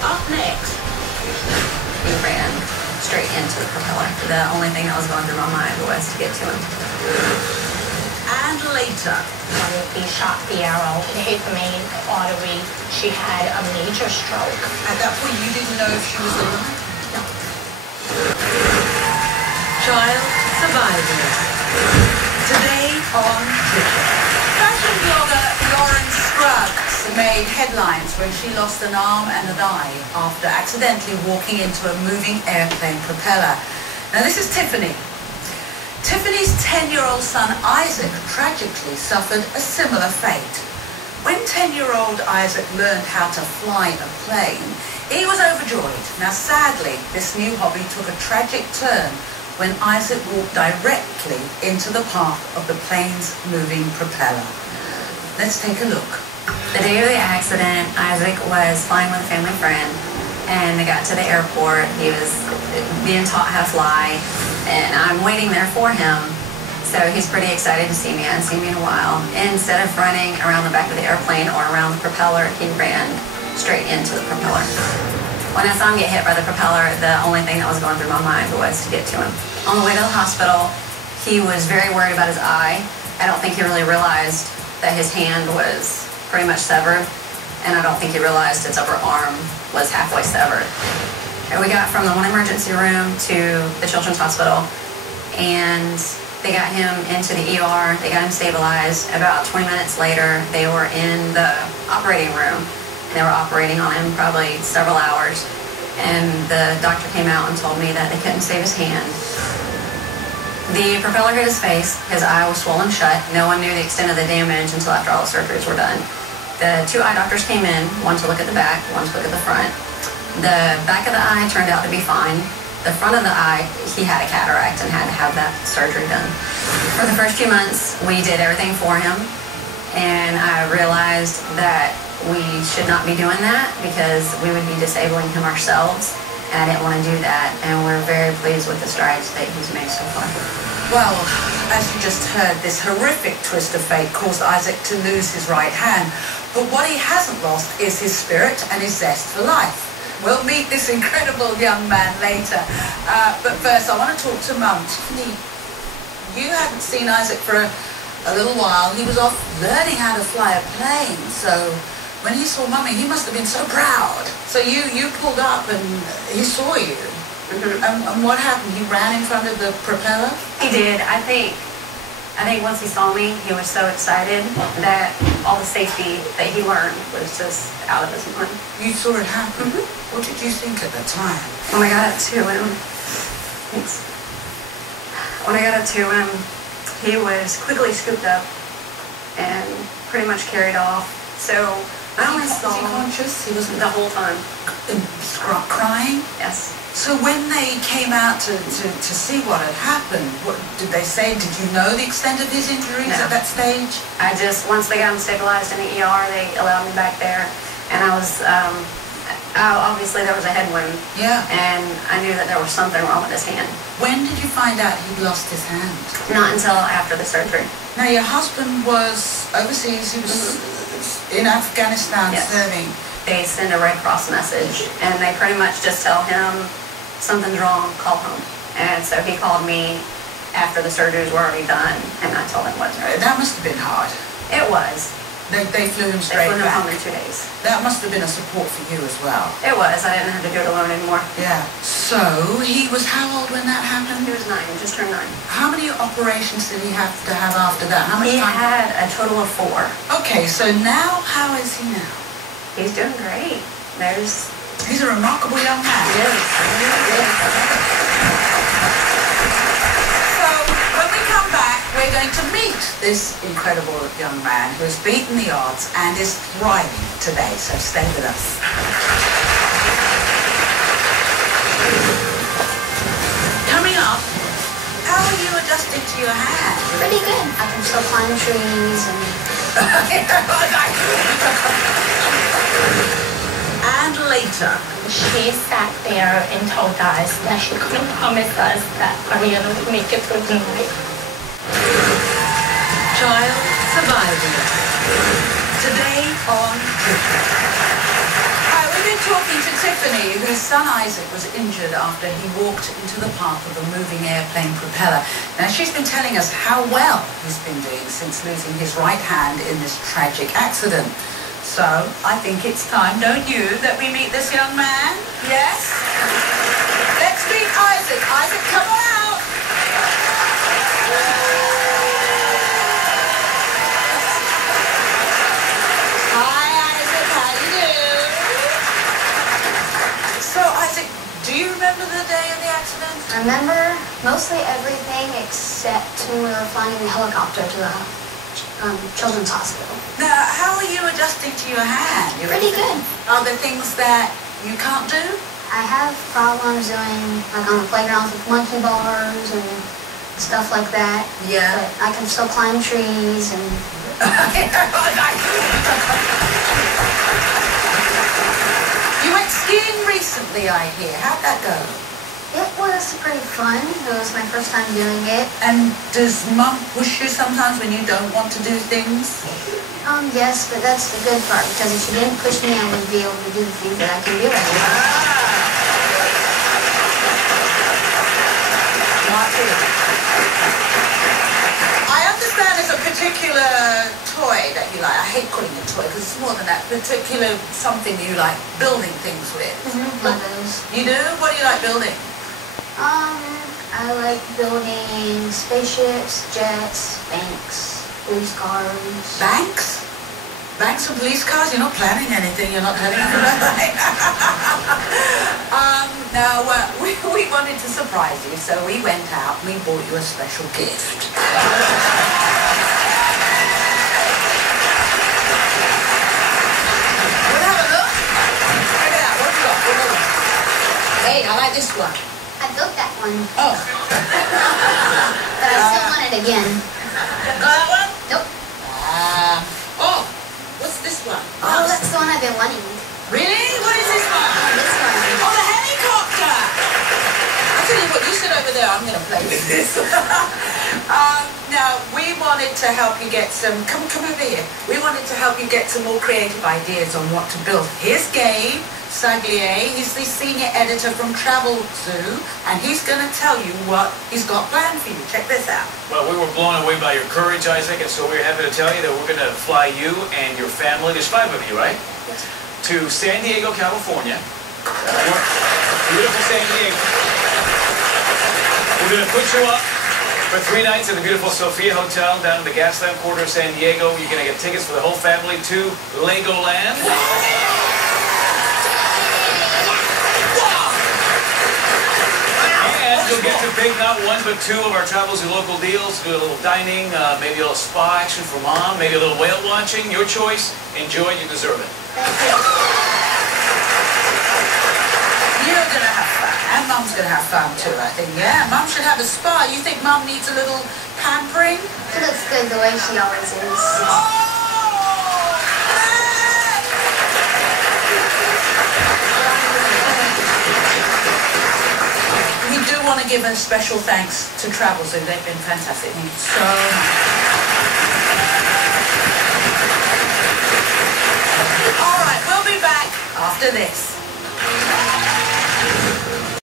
Up next, he ran straight into the propeller. The only thing that was going through my mind was to get to him. And later, When he shot the arrow, it hit the main artery. She had a major stroke. at that point you didn't know if she was alive? No. Child survivor. Today on Trisha. Fashion blogger Lauren Scruggs made headlines when she lost an arm and an eye after accidentally walking into a moving airplane propeller. Now this is Tiffany. Tiffany's 10-year-old son Isaac tragically suffered a similar fate. When 10-year-old Isaac learned how to fly a plane, he was overjoyed. Now sadly, this new hobby took a tragic turn when Isaac walked directly into the path of the plane's moving propeller. Let's take a look. The day of the accident, Isaac was flying with a family friend, and they got to the airport. He was being taught how to fly, and I'm waiting there for him. So he's pretty excited to see me. I hadn't seen me in a while. Instead of running around the back of the airplane or around the propeller, he ran straight into the propeller. When I saw him get hit by the propeller, the only thing that was going through my mind was to get to him. On the way to the hospital, he was very worried about his eye. I don't think he really realized that his hand was pretty much severed, and I don't think he realized its upper arm was halfway severed. And we got from the one emergency room to the children's hospital, and they got him into the ER, they got him stabilized. About 20 minutes later, they were in the operating room. They were operating on him probably several hours, and the doctor came out and told me that they couldn't save his hand. The propeller hit his face, his eye was swollen shut. No one knew the extent of the damage until after all the surgeries were done. The two eye doctors came in, one to look at the back, one to look at the front. The back of the eye turned out to be fine. The front of the eye, he had a cataract and had to have that surgery done. For the first few months, we did everything for him, and I realized that we should not be doing that because we would be disabling him ourselves, and I didn't want to do that, and we're very pleased with the strides that he's made so far. Well, as you just heard, this horrific twist of fate caused Isaac to lose his right hand. But what he hasn't lost is his spirit and his zest for life. We'll meet this incredible young man later. But first, I want to talk to Mum. Tiffany, you hadn't seen Isaac for a little while. He was off learning how to fly a plane. So when he saw Mummy, he must have been so proud. So you pulled up and he saw you. Mm-hmm. And what happened? He ran in front of the propeller? He did. I think once he saw me, he was so excited that all the safety that he learned was just out of his mind. You saw it happen? Mm-hmm. What did you think at the time? When I got up to him, thanks. When I got up to him, he was quickly scooped up and pretty much carried off. So I only saw him. Was he conscious? He wasn't the whole time. Crying? Yes. So when they came out to see what had happened, what did they say? Did you know the extent of his injuries at that stage? I just, once they got him stabilized in the ER, they allowed me back there, and I was, obviously there was a head wound. Yeah. And I knew that there was something wrong with his hand. When did you find out he'd lost his hand? Not until after the surgery. Now your husband was overseas, he was in Afghanistan serving. They send a Red Cross message, and they pretty much just tell him, something's wrong, call home. And so he called me after the surgeries were already done, and I told him what's wrong. That must have been hard. It was. They flew him straight back. They flew him home in 2 days. That must have been a support for you as well. It was. I didn't have to do it alone anymore. Yeah. So he was how old when that happened? He was 9. He just turned 9. How many operations did he have to have after that? How much time? He time? had a total of 4. Okay, so now, how is he now? He's doing great. He's a remarkable young man. He is. So, when we come back, we're going to meet this incredible young man who has beaten the odds and is thriving today. So stay with us. Coming up, how are you adjusting to your hand? Pretty good. I can still climb trees and... And later, she sat there and told us that she couldn't promise us that Ariana would make it through the night. Child survivor. Today on Trisha. We've been talking to Tiffany Tiffany, whose son Isaac was injured after he walked into the path of a moving airplane propeller. Now, she's been telling us how well he's been doing since losing his right hand in this tragic accident. So, I think it's time, don't you, that we meet this young man? Yes? Let's meet Isaac. Isaac, come on out. Hi, Isaac. How do you do? So, Isaac, do you remember the day of the accident? I remember mostly everything except when we were flying in the helicopter to the children's hospital. Now, how are you adjusting to your hand? Pretty good. Are there things that you can't do? I have problems doing, like on the playground with monkey bars and stuff like that. Yeah. But I can still climb trees and... You went skiing recently, I hear. How'd that go? It was pretty fun. It was my first time doing it. And does Mum push you sometimes when you don't want to do things? Yes, but that's the good part, because if she didn't push me, I wouldn't be able to do the things that I can do right now. I understand there's a particular toy that you like. I hate calling it a toy because it's more than that. Particular something you like building things with. Legos. You do? What do you like building? I like building spaceships, jets, banks, police cars. Banks? Banks and police cars? You're not planning anything. You're not telling me. Now, we wanted to surprise you, so we went out and we bought you a special gift. We'll have a look. Check it out. What have you got? Hey, I like this one. I built that one, Oh. but I still want it again. Got that one? Nope. Oh, what's this one? Oh, that's the one I've been wanting. Really? What is this one? This one. Oh, the helicopter! I'll tell you what, you sit over there, I'm going to play with this. Now, we wanted to help you get some, come over here. We wanted to help you get some more creative ideas on what to build. Here's Gabe Saglier. He's the senior editor from Travel Zoo, and he's going to tell you what he's got planned for you. Check this out. Well, we were blown away by your courage, Isaac, and so we're happy to tell you that we're going to fly you and your family, there's 5 of you, right? Yes. To San Diego, California. Beautiful San Diego. We're going to put you up for 3 nights at the beautiful Sophia Hotel down in the Gaslamp Quarter of San Diego. You're going to get tickets for the whole family to Legoland. And you'll get to pick not 1 but 2 of our Travel Zoo local deals. Do a little dining, maybe a little spa action for Mom, maybe a little whale watching. Your choice. Enjoy. You deserve it. You're going to have fun, and Mum's going to have fun too, I think. Yeah, Mum should have a spa. You think Mum needs a little pampering? She looks good the way she always is. We do want to give a special thanks to Travel Zoo. They've been fantastic. Thank you so much. All right, we'll be back after this.